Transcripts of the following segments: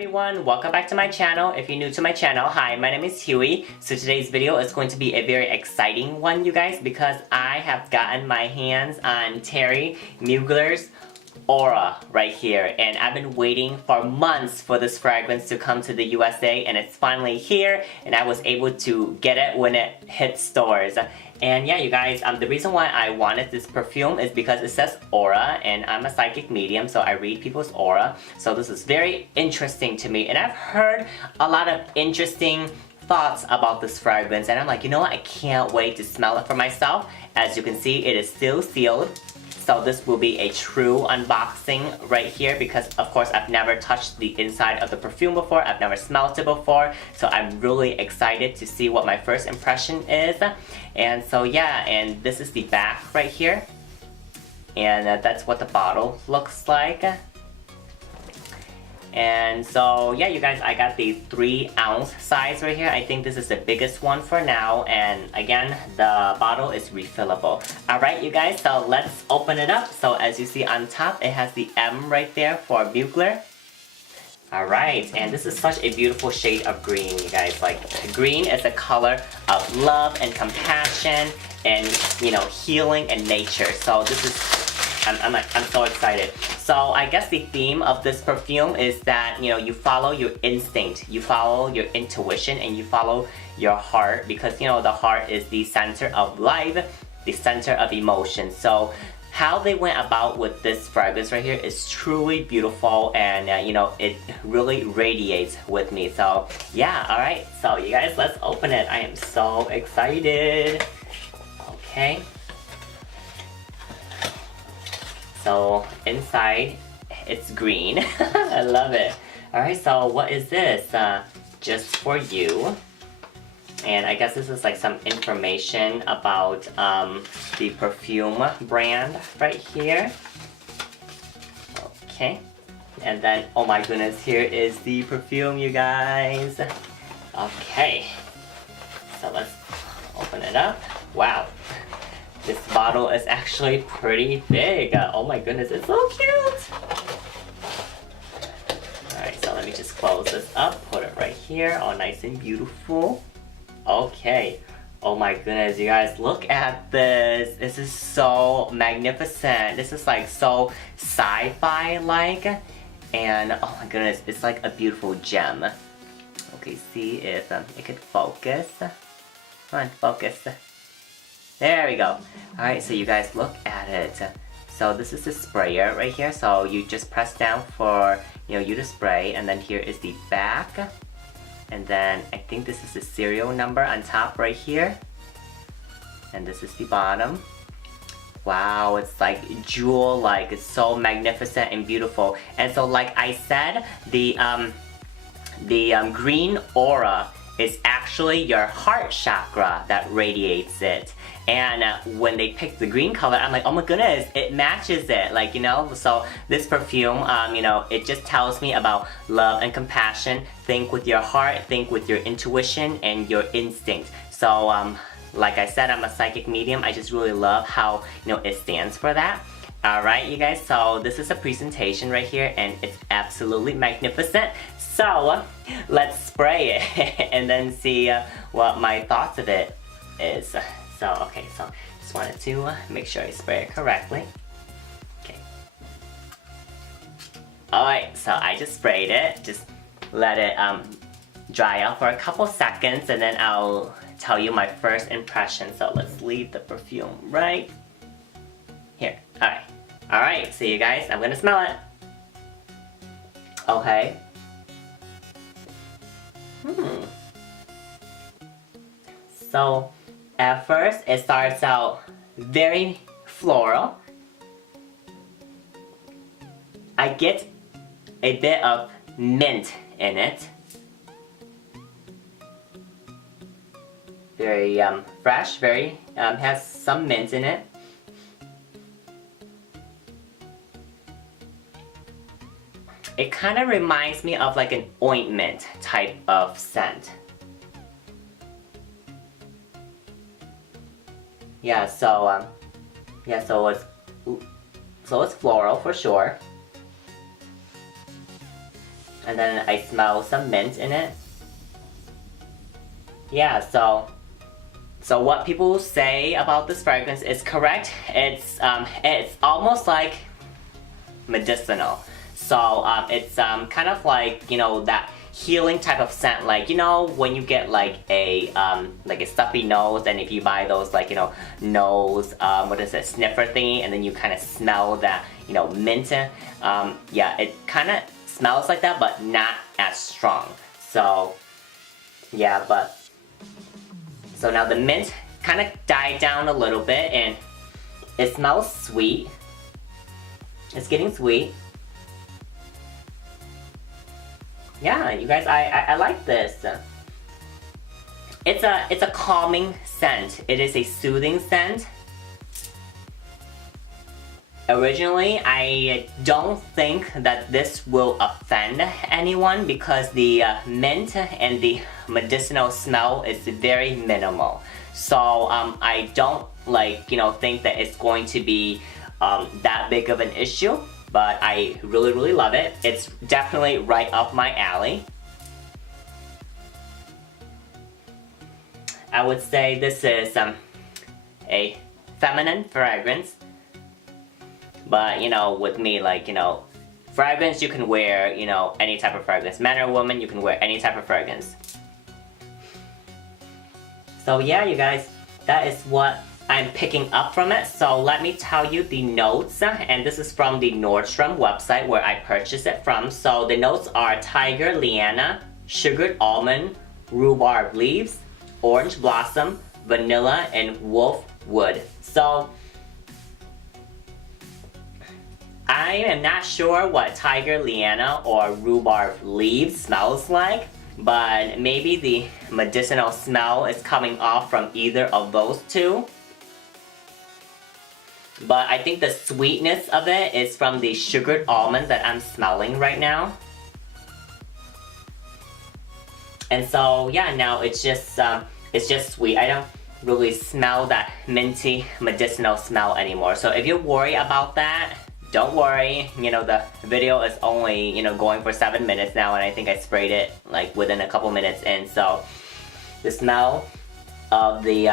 everyone, welcome back to my channel. If you're new to my channel, hi, my name is Huey. So today's video is going to be a very exciting one, you guys, because I have gotten my hands on Thierry Mugler's Aura right here, and I've been waiting for months for this fragrance to come to the USA, and it's finally here, and I was able to get it when it hit stores. And yeah, you guys, the reason why I wanted this perfume is because it says aura, and I'm a psychic medium, so I read people's aura. So this is very interesting to me, and I've heard a lot of interesting thoughts about this fragrance, and I'm like, you know what, I can't wait to smell it for myself. As you can see, it is still sealed. So this will be a true unboxing right here because of course I've never touched the inside of the perfume before, I've never smelled it before, so I'm really excited to see what my first impression is. And so yeah, and this is the back right here, and that's what the bottle looks like. And so yeah, you guys, I got the 3-ounce size right here. I think this is the biggest one for now, and again, the bottle is refillable. Alright you guys, so let's open it up. So as you see on top, it has the M right there for Mugler. Alright, and this is such a beautiful shade of green, you guys. Like, green is a color of love and compassion and, you know, healing and nature. So this is, I'm so excited. So I guess the theme of this perfume is that, you know, you follow your instinct, you follow your intuition, and you follow your heart, because, you know, the heart is the center of life, the center of emotion. So how they went about with this fragrance right here is truly beautiful, and you know, it really radiates with me. So yeah, alright, so you guys, let's open it. I am so excited. Okay. So inside, it's green. I love it. Alright, so what is this? Just for you. And I guess this is like some information about the perfume brand right here. Okay. And then, oh my goodness, here is the perfume, you guys. Okay. So let's open it up. Wow. This bottle is actually pretty big. Oh my goodness, it's so cute! Alright, so let me just close this up, put it right here, all nice and beautiful. Okay. Oh my goodness, you guys, look at this. This is so magnificent. This is like so sci-fi-like. And oh my goodness, it's like a beautiful gem. Okay, see if it could focus. Come on, focus. There we go. Alright, so you guys, look at it. So this is the sprayer right here. So you just press down for, you know, you to spray, and then here is the back. And then I think this is the serial number on top right here. And this is the bottom. Wow, it's like jewel-like. It's so magnificent and beautiful. And so like I said, the green aura is actually your heart chakra that radiates it. And when they picked the green color, I'm like, oh my goodness, it matches it, like, you know. So this perfume, you know, it just tells me about love and compassion. Think with your heart, think with your intuition and your instinct. So like I said, I'm a psychic medium. I just really love how, you know, it stands for that. Alright you guys, so this is a presentation right here, and it's absolutely magnificent. So let's spray it and then see what my thoughts of it is. So okay, so just wanted to make sure I spray it correctly. Okay. Alright, so I just sprayed it. Just let it dry out for a couple seconds, and then I'll tell you my first impression. So let's leave the perfume right here. Alright. Alright, so you guys, I'm gonna smell it. Okay. So, at first, it starts out very floral. I get a bit of mint in it. Very fresh, very, has some mint in it. It kind of reminds me of like an ointment type of scent. Yeah, so it's floral for sure. And then I smell some mint in it. Yeah, so what people say about this fragrance is correct. It's almost like medicinal. So it's kind of like, you know, that healing type of scent, like, you know, when you get like a stuffy nose, and if you buy those, like, you know, nose what is it, sniffer thingy, and then you kind of smell that, you know, mint. Yeah, it kind of smells like that, but not as strong. So yeah, so now the mint kind of died down a little bit, and it smells sweet. It's getting sweet. Yeah, you guys, I like this. It's a calming scent. It is a soothing scent. Originally, I don't think that this will offend anyone because the mint and the medicinal smell is very minimal. So I don't, like, you know, think that it's going to be that big of an issue. But I really love it. It's definitely right up my alley. I would say this is a feminine fragrance. But, you know, with me, like, you know, fragrance, you can wear, you know, any type of fragrance. Man or woman, you can wear any type of fragrance. So yeah, you guys, that is what I'm picking up from it. So let me tell you the notes, and this is from the Nordstrom website where I purchased it from. So the notes are tiger liana, sugared almond, rhubarb leaves, orange blossom, vanilla, and wolf wood. So I am not sure what tiger liana or rhubarb leaves smells like, but maybe the medicinal smell is coming off from either of those two. But I think the sweetness of it is from the sugared almond that I'm smelling right now. And so yeah, now it's just sweet. I don't really smell that minty medicinal smell anymore. So if you worry about that, don't worry. You know, the video is only, you know, going for 7 minutes now, and I think I sprayed it like within a couple minutes in. So the smell of the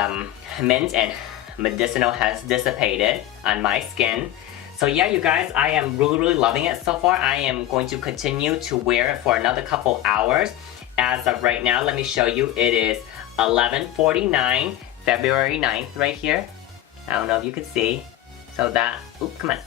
mint and medicinal has dissipated on my skin. So yeah, you guys, I am really loving it so far. I am going to continue to wear it for another couple hours. As of right now, let me show you. It is 11:49, February 9th right here. I don't know if you can see. So that, oop, come on.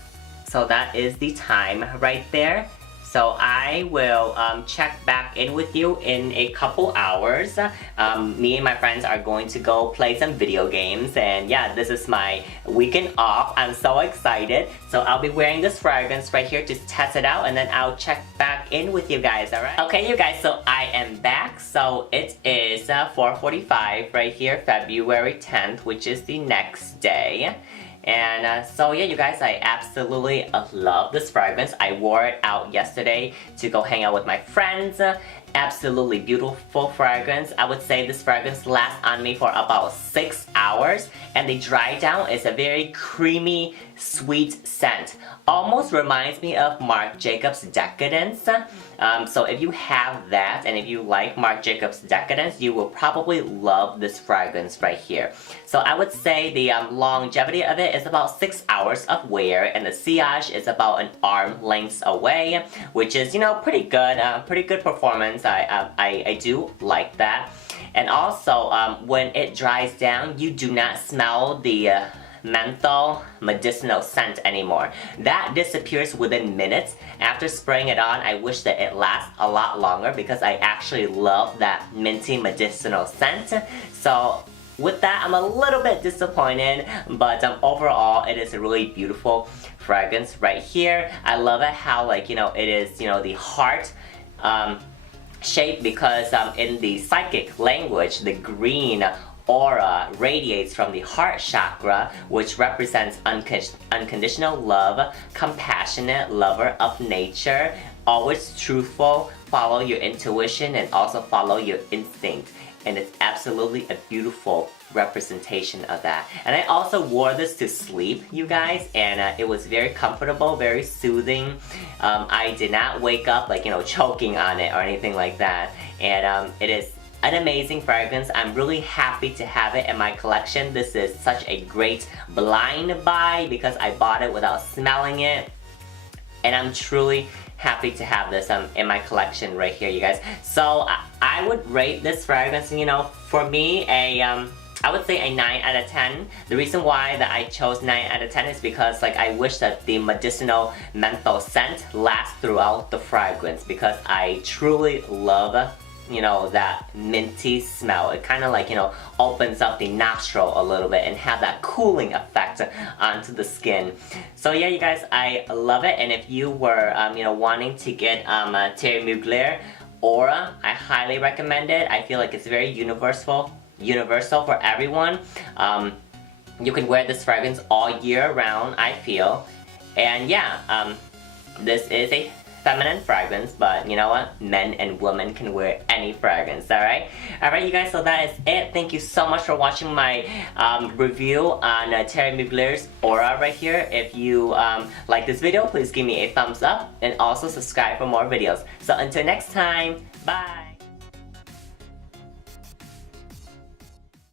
So that is the time right there. So I will check back in with you in a couple hours. Me and my friends are going to go play some video games, and yeah, this is my weekend off. I'm so excited. So I'll be wearing this fragrance right here to test it out, and then I'll check back in with you guys, alright? Okay, you guys, so I am back. So it is 4:45 right here, February 10th, which is the next day. And so yeah, you guys, I absolutely love this fragrance. I wore it out yesterday to go hang out with my friends. Absolutely beautiful fragrance. I would say this fragrance lasts on me for about 6 hours, and the dry down is a very creamy, sweet scent. Almost reminds me of Marc Jacobs Decadence. So if you have that, and if you like Marc Jacobs Decadence, you will probably love this fragrance right here. So I would say the longevity of it is about 6 hours of wear, and the sillage is about an arm length away, which is, you know, pretty good performance. I do like that. And also, when it dries down, you do not smell the menthol medicinal scent anymore. That disappears within minutes. After spraying it on, I wish that it lasts a lot longer because I actually love that minty medicinal scent. So with that, I'm a little bit disappointed, but overall, it is a really beautiful fragrance right here. I love it how, like, you know, it is, you know, the heart shape, because in the psychic language, the green aura radiates from the heart chakra, which represents unconditional love, compassionate lover of nature, always truthful, follow your intuition and also follow your instinct. And it's absolutely a beautiful representation of that. And I also wore this to sleep, you guys, and it was very comfortable, very soothing. I did not wake up like, you know, choking on it or anything like that. And it is an amazing fragrance. I'm really happy to have it in my collection. This is such a great blind buy because I bought it without smelling it. And I'm truly happy to have this in my collection right here, you guys. So I would rate this fragrance, you know, for me, I would say a 9 out of 10. The reason why that I chose 9 out of 10 is because like I wish that the medicinal menthol scent lasts throughout the fragrance because I truly love, you know, that minty smell. It kind of like, you know, opens up the nostril a little bit and have that cooling effect onto the skin. So yeah, you guys, I love it. And if you were, you know, wanting to get Thierry Mugler Aura, I highly recommend it. I feel like it's very universal for everyone. You can wear this fragrance all year round, I feel. And yeah, this is a feminine fragrance, but you know what? Men and women can wear any fragrance, alright? Alright, you guys, so that is it. Thank you so much for watching my review on Thierry Mugler's Aura right here. If you like this video, please give me a thumbs up and also subscribe for more videos. So until next time, bye!